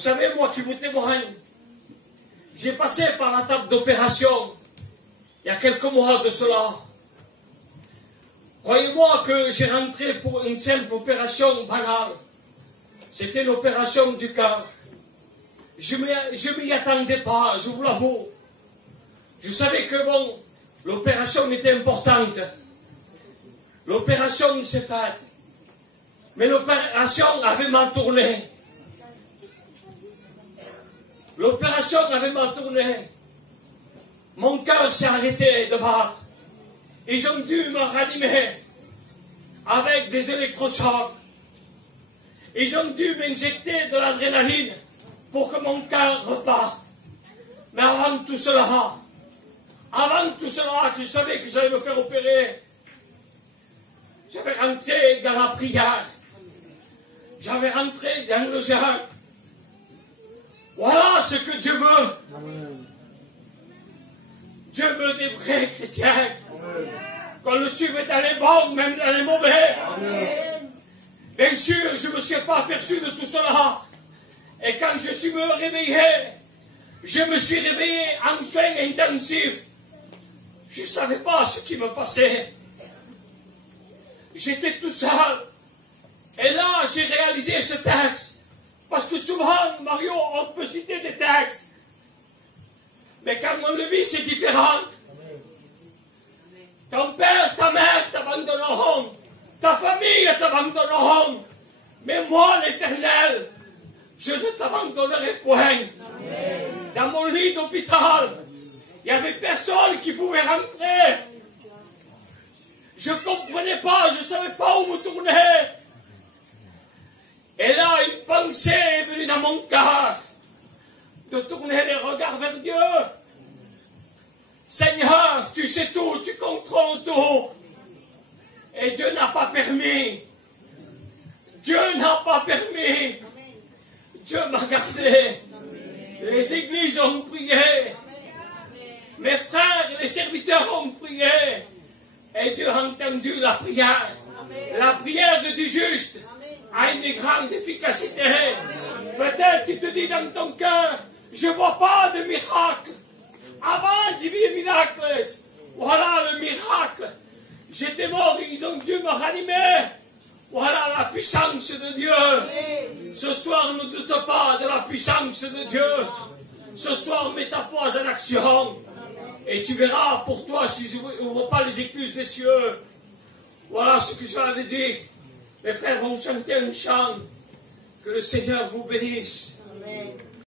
savez, moi qui vous témoigne, j'ai passé par la table d'opération il y a quelques mois de cela. Croyez-moi que j'ai rentré pour une simple opération banale. C'était l'opération du cœur. Je ne m'y attendais pas, je vous l'avoue. Je savais que bon, l'opération était importante. L'opération s'est faite. Mais l'opération avait mal tourné. L'opération avait mal tourné. Mon cœur s'est arrêté de battre. Ils ont dû me ranimer avec des électrochocs. Ils ont dû m'injecter de l'adrénaline pour que mon cœur reparte. Mais avant tout cela, que je savais que j'allais me faire opérer, j'avais rentré dans la prière. J'avais rentré dans le jeûne. Voilà ce que Dieu veut. Amen. Dieu veut des vrais chrétiens. Amen. Qu'on le suive dans les bons, même dans les mauvais. Amen. Bien sûr, je ne me suis pas aperçu de tout cela. Et quand je suis me réveillé, je me suis réveillé en soins intensifs. Je ne savais pas ce qui me passait. J'étais tout seul. Et là, j'ai réalisé ce texte. Parce que souvent, Mario, on peut citer des textes. Mais quand on le vit, c'est différent. Ton père, ta mère t'abandonneront. Ta famille t'abandonneront. Mais moi, l'Éternel, je ne t'abandonnerai point. Amen. Dans mon lit d'hôpital, il n'y avait personne qui pouvait rentrer. Je ne comprenais pas, je ne savais pas où me tourner. Et là, une pensée est venue dans mon cœur de tourner les regards vers Dieu. Seigneur, tu sais tout, tu contrôles tout. Et Dieu n'a pas permis. Dieu n'a pas permis. Dieu m'a gardé. Les églises ont prié. Mes frères et les serviteurs ont prié. Et Dieu a entendu la prière. La prière du juste a une grande efficacité. Peut-être tu te dis dans ton cœur, je ne vois pas de miracle. Avant d'y vivre miracle. Voilà le miracle. J'étais mort, ils ont dû me ranimer. Voilà la puissance de Dieu. Ce soir, ne doute pas de la puissance de Dieu. Ce soir, mets ta foi en action. Et tu verras pour toi, si je n'ouvre pas les écluses des cieux. Voilà ce que je l'avais dit. Mes frères vont chanter un chant. Que le Seigneur vous bénisse. Amen.